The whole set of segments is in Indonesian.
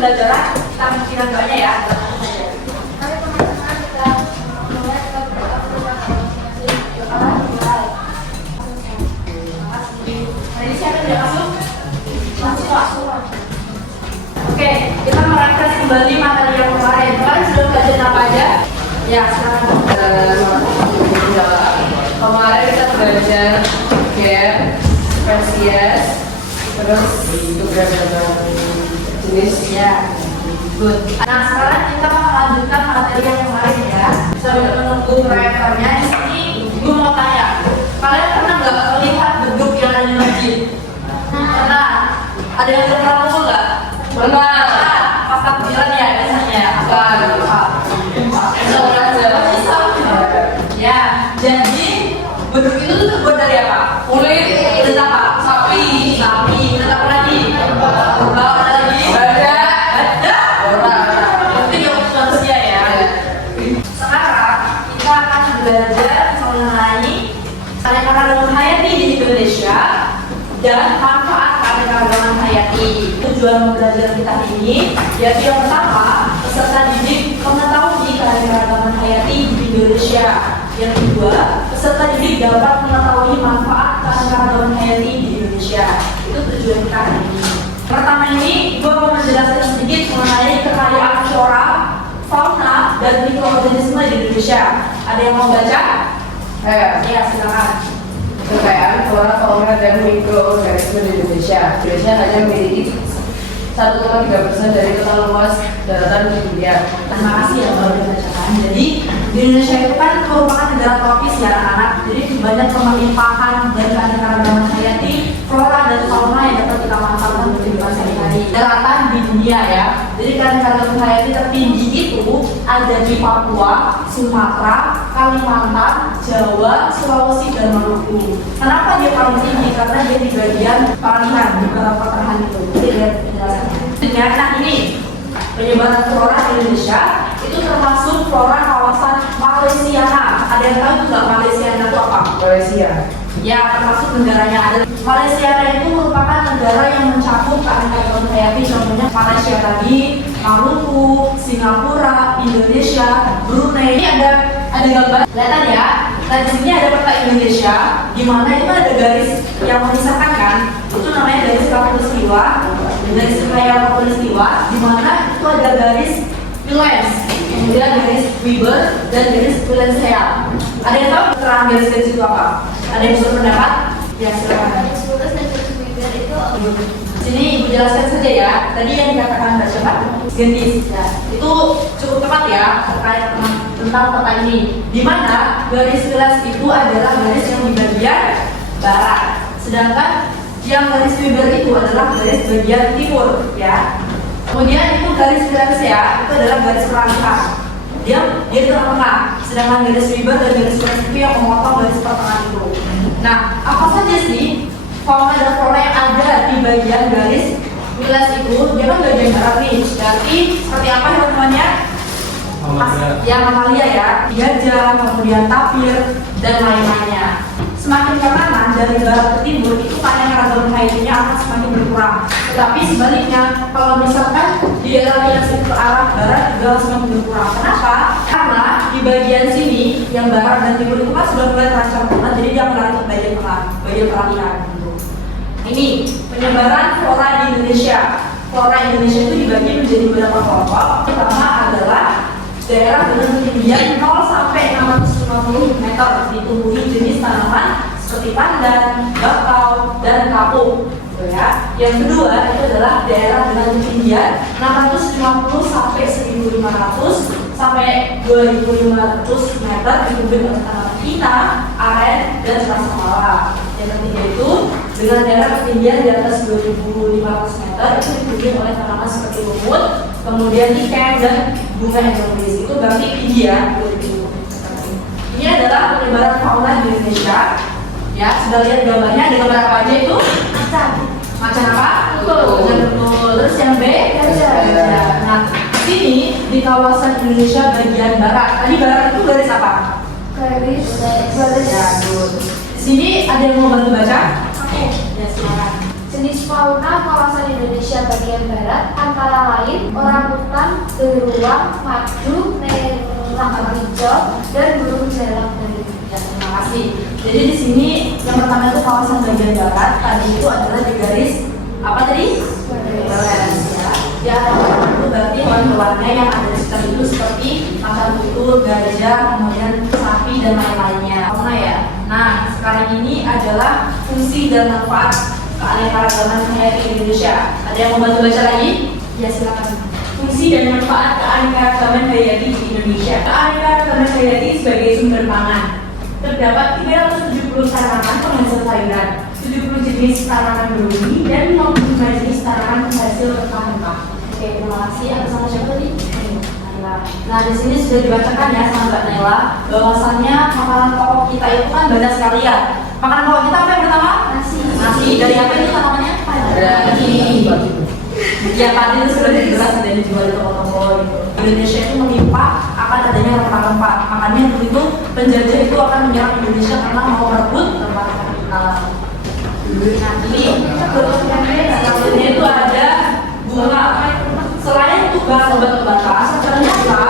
pembelajaran kita mungkin doanya ya. Tadi siapa yang udah masuk? Masuk. Oke, kita merangkas kembali materi yang kemarin. Kemarin sudah belajar apa aja? Ya, sekarang kemarin kita belajar gap, spesies, terus beberapa jenis ya. Good. Nah, sekarang kita mau melanjutkan materi yang kemarin ya. Sambil menunggu proyektornya di sini, gue mau tanya, kalian pernah nggak melihat beduk yang ada di masjid? Pernah. Ada yang pernah ngomong nggak? Pernah. Pas takbiran ya biasanya. Ya, jadi beduk itu tuh terbuat dari apa? Kulit. Kulit apa? Sapi. Kulit apa lagi? Ada lagi? Ada. Itu yang manusia ya. Sekarang kita akan belajar mengenai keanekaragaman hayati di Indonesia dan manfaat keanekaragaman hayati. Tujuan belajar kita ini yaitu yang pertama, peserta didik mengetahui keanekaragaman hayati di Indonesia. Yang kedua, peserta didik dapat mengetahui manfaat keanekaragaman hayati di Indonesia. Itu tujuan kita hari ini. Pertama ini, gue mau menjelaskan sedikit mengenai kekayaan flora, fauna, dan mikroorganisme di Indonesia. Ada yang mau baca? Ya, silakan. Kekayaan flora, fauna, dan mikroorganisme di Indonesia. Indonesia hanya memiliki 1,3% dari total luas daratan di dunia. Terima kasih ya kalau dibacakan. Jadi di Indonesia itu kan merupakan negara tropis ya anak-anak. Jadi banyak kemelimpahan dan keanekaragaman hayati, flora dan fauna yang dapat kita manfaatkan untuk kehidupan sehari-hari. Daratan di dunia ya. Jadi keanekaragaman hayati tertinggi itu ada di Papua, Sumatera, Kalimantan, Jawa, Sulawesi dan Maluku. Kenapa dia paling tinggi? Karena dia di bagian peralihan di peralihan itu. Jadi lihat penjelasannya. Nah ini penyebaran flora di Indonesia itu termasuk flora kawasan Malaysiana. Ada yang tahu nggak Malaysiana itu apa? Malaysia. Ya, termasuk negaranya ada. Malaysiana itu merupakan negara yang mencakup keanekaragaman hayati, contohnya Malaysia tadi, Maluku, Singapura, Indonesia, Brunei. Ini ada gambar. Kelihatan ya. Nah di sini ada peta Indonesia, di mana itu ada garis yang memisahkan kan? Itu namanya garis khatulistiwa. Garis wilayah khatulistiwa, di mana itu ada garis Lens, kemudian garis Weber dan garis Valencia. Ada yang tahu keterangan garis-garis itu apa? Ada yang bisa berpendapat? Ya silakan. Sini ibu jelaskan saja ya. Tadi yang dikatakan Mbak siapa? Gendis. Ya, itu cukup tepat ya terkait tentang peta ini. Di mana garis Lens itu adalah garis yang di bagian barat, sedangkan yang garis Weber itu adalah garis bagian timur ya. Kemudian itu garis Valencia itu adalah garis peralihan. Dia di tengah-tengah, sedangkan garis Weber dan garis Valencia itu yang memotong garis pertengahan itu. Nah, apa saja sih fauna dan flora yang ada di bagian garis Wilas itu? Dia kan bagian barat nih. Berarti seperti apa teman-temannya? Ya mamalia ya, gajah, kemudian tapir dan lain-lainnya. Semakin ke kanan dari barat ke timur itu keanekaragaman hayatinya akan semakin berkurang. Tetapi sebaliknya, kalau misalkan di daerah yang ke arah barat juga semakin berkurang. Kenapa? Karena di bagian sini yang barat dan timur itu kan sudah mulai terancam punah, jadi dia melari ke bagian tengah, bagian peralihan. Gitu. Ini penyebaran flora di Indonesia. Flora Indonesia itu dibagi menjadi beberapa kelompok. Pertama adalah daerah dengan ketinggian 0 sampai 650 meter ditumbuhi jenis tanaman seperti pandan, bakau, dan kapuk. Gitu ya. Yang kedua itu adalah daerah dengan ketinggian 650 sampai 1500 sampai 2500 meter ditumbuhi oleh tanaman pina, aren, dan rasamala. Yang ketiga itu dengan daerah ketinggian di atas 2500 meter itu ditumbuhi oleh tanaman seperti lumut, kemudian ikan dan bunga endemik. Itu berarti tinggi ya. Ini adalah penyebaran fauna di Indonesia. Ya, sudah lihat gambarnya, ada gambar apa aja itu? Macan apa? Betul. Terus yang B, gajah. Nah, sini di kawasan Indonesia bagian barat. Tadi barat itu garis apa? Garis. Ya, good. Di sini ada yang mau bantu baca? Oke. Ya, silakan. Jenis Fauna kawasan Indonesia bagian barat antara lain orangutan, beruang, madu, merah hijau, dan burung jalak dari. Ya, terima kasih. Jadi di sini yang pertama itu kawasan bagian barat. Tadi itu adalah di garis apa tadi? Garis ya. Di atas itu berarti hewan-hewannya yang ada di sekitar itu seperti macan tutul, gajah, kemudian sapi dan lain-lainnya. Fauna ya. Nah, sekarang ini adalah fungsi dan manfaat keanekaragaman hayati Indonesia. Ada yang mau bantu baca lagi? Ya, silakan. Fungsi dan manfaat keanekaragaman hayati di Indonesia. Keanekaragaman hayati sebagai sumber pangan. Terdapat 370 tanaman penghasil sayuran, 70 jenis tanaman berbunyi, dan 55 jenis tanaman penghasil rempah-rempah. Oke, terima kasih. Atas nama siapa tadi? Nah, di sini sudah dibacakan ya sama Mbak Nela bahwasannya makanan pokok kita itu kan banyak sekali ya. Makanan pokok kita apa yang pertama? Nasi. Nasi dari apa itu namanya? Dari ya tadi itu sudah jelas sudah dijual di toko-toko gitu. Indonesia itu melimpah akan adanya rempah-rempah. Makanya dulu itu penjajah itu akan menyerang Indonesia karena mau merebut rempah-rempah kita. Nah, ini itu ada bunga. Selain untuk bahan obat-obatan, ternyata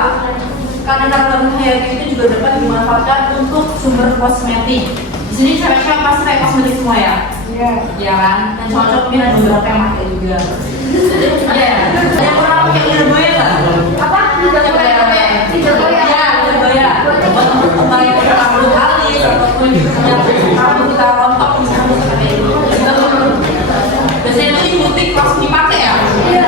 keanekaragaman hayati itu juga dapat dimanfaatkan untuk sumber kosmetik. Di sini cewek-cewek pasti pakai kosmetik semua ya? Iya. Iya kan? Dan cocok mungkin ada beberapa yang pakai juga. Iya. Yang pernah pakai Indoboya nggak? Apa? Indoboya. Indoboya. Ya, Indoboya. Untuk baik rambut alis ataupun rambut kita rontok misalnya seperti itu. Biasanya itu di butik langsung dipakai ya? Iya.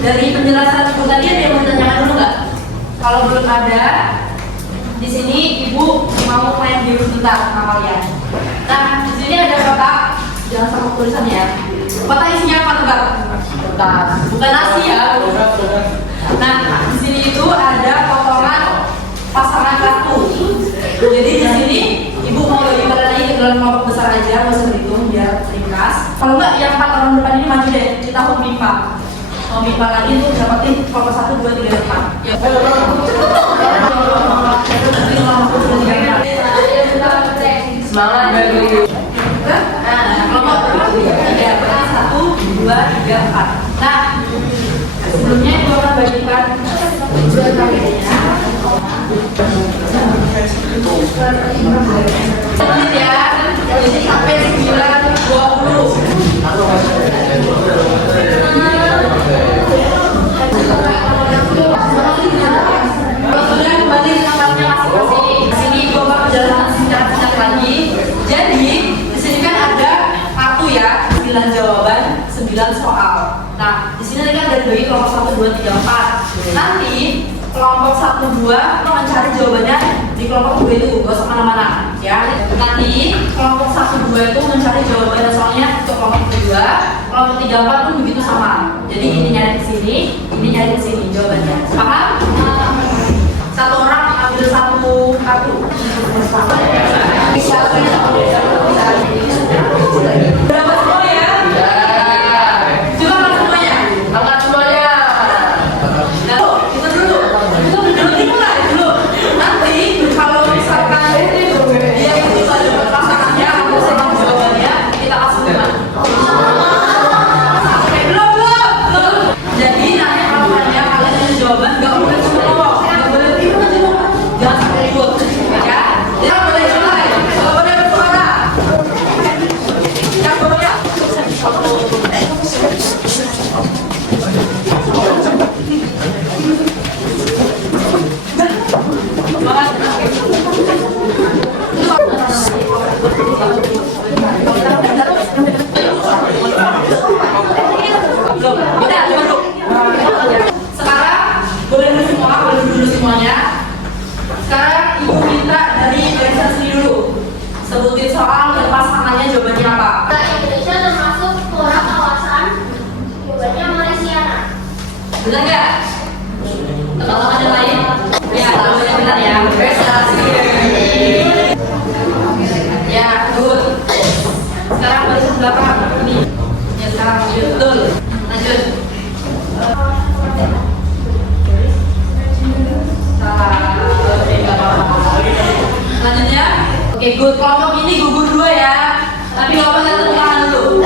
Dari penjelasan ibu tadi ada yang mau ditanyakan dulu nggak? Kalau belum ada, di sini ibu mau main game sebentar sama kalian. Nah, di sini ada kotak, jangan sama tulisannya ya. Kotak isinya apa tebak? Kotak, bukan nasi ya. Nah, di sini itu ada potongan pasangan kartu. Jadi di sini ibu mau bagi kalian lagi ke dalam kelompok besar aja, nggak usah berhitung biar ringkas. Kalau nggak, yang 4 orang depan ini maju deh, kita mau mimpa. Mau mimpa lagi tuh dapatin kelompok 1, 2, 3, 4. Ya. Semangat dari. Nah, kelompok 3, 1, 2, 3, 4. Nah, sebelumnya itu akan bagikan ya, jadi sampai 9:20. Kalau sudah kembali ke tempatnya masing-masing, di sini ibu akan menjelaskan singkat-singkat lagi. Jadi di sini kan ada kartu ya, 9 jawaban, 9 soal. Nah, di sini kan ada dibagi kelompok 1, 2, 3, 4. Nanti kelompok 1, 2 mencari jawabannya di kelompok 2 itu, gak usah mana-mana ya. Nanti kelompok 1, 2 itu mencari jawabannya soalnya untuk kelompok 2, kelompok 3, 4 pun begitu sama. Jadi ini nyari ke sini, ini nyari ke sini jawabannya. Paham? Satu orang ambil satu kartu. Berapa semua ya? Coba angkat semuanya. Angkat semuanya. Nah, kita dulu dimulai dulu. Nanti kalau misalkan dia itu ada pasangannya, atau saya jawabannya, kita kasih teman. Belum. Jadi nanti kalau hanya kalian ada jawaban, nggak boleh cuma ngomong, nggak boleh itu aja ngomong, jangan sampai ribut, ya. Dia boleh selesai, nggak boleh bersuara. Yang boleh. Sekarang boleh dulu semuanya. Sekarang ibu minta dari barisan sini dulu. Sebutin soal dan pasangannya jawabannya apa. Indonesia termasuk flora kawasan, jawabannya Malaysia. Benar nggak? Teman-teman yang lain? Ya, jawabannya benar ya. Ya, good. Sekarang barisan belakang ini. Ya, sekarang betul. Lanjut. Oke, nggak apa-apa. Selanjutnya, oke, good. Kelompok ini gugur dua ya. Tapi kelompok yang tepuk tangan dulu.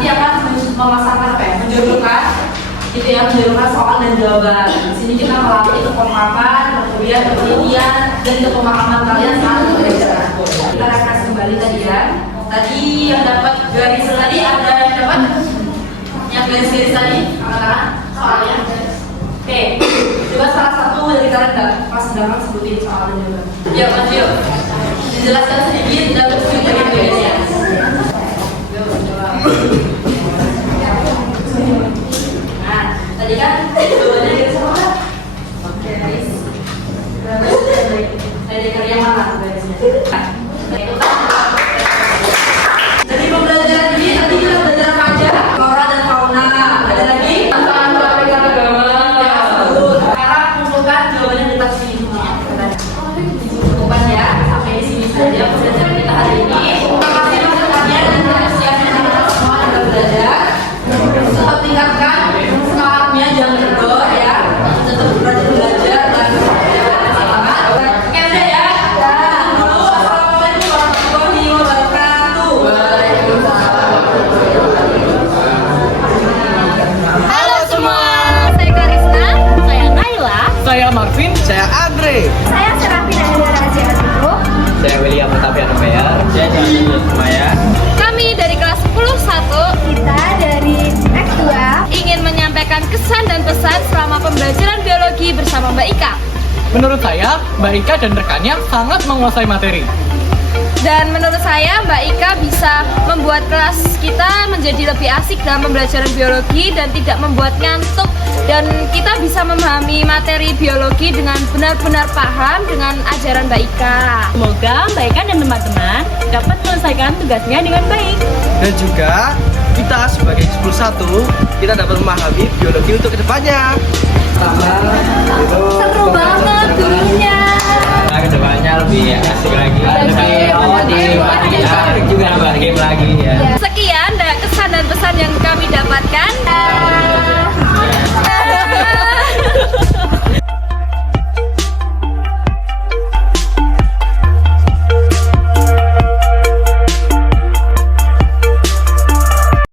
nanti akan memasangkan apa ya? Menjodohkan gitu ya, menjodohkan soal dan jawaban. Di sini kita melatih kekompakan, kemudian penelitian dan kepemahaman kalian saat belajar. Kita refresh kembali tadi ya. Tadi yang dapat garis tadi ada yang dapat yang garis-garis tadi angkat soalnya. Oke, coba salah satu dari kalian pas sedang sebutin soal dan jawaban. Ya, Mas Yo. Dijelaskan sedikit dan berikut dari garisnya. Yo, coba. Nah, tadi kan jawabannya garis apa? Garis. Dari karya mana garisnya? Nah, itu kan. Dari pembelajaran ini nanti kita belajar apa aja? Flora dan fauna. Ada lagi? Tantangan perbaikan agama. Ya, betul. Sekarang kumpulkan jawabannya di atas sini semua. Kumpulkan ya, sampai di sini saja pembelajaran kita hari ini. Terima kasih masukannya dan persiapan kita semua yang sudah belajar. Tetap tingkatkan semangatnya, jangan kendor ya. Tetap rajin belajar dan semangat. Oke aja ya. Dulu assalamualaikum warahmatullahi wabarakatuh. Halo semua, saya Karisna, saya Naila, Saya Marvin, saya Andre. Saya Serafina Raja Arturo. Saya William Mutafian Bayar. Saya Jalan Maya. kami dari kelas 10-1 Kita dari X2. ingin menyampaikan kesan dan pesan selama pembelajaran biologi bersama Mbak Ika. Menurut saya, Mbak Ika dan rekannya sangat menguasai materi. Dan menurut saya Mbak Ika bisa membuat kelas kita menjadi lebih asik dalam pembelajaran biologi dan tidak membuat ngantuk, dan kita bisa memahami materi biologi dengan benar-benar paham dengan ajaran Mbak Ika. Semoga Mbak Ika dan teman-teman dapat menyelesaikan tugasnya dengan baik. Dan juga kita sebagai 10-1, kita dapat memahami biologi untuk kedepannya. Seru banget gurunya. Nah, kedepannya lebih asik lagi. Lebih juga nambah game lagi ya. Sekian kesan dan pesan yang kami dapatkan.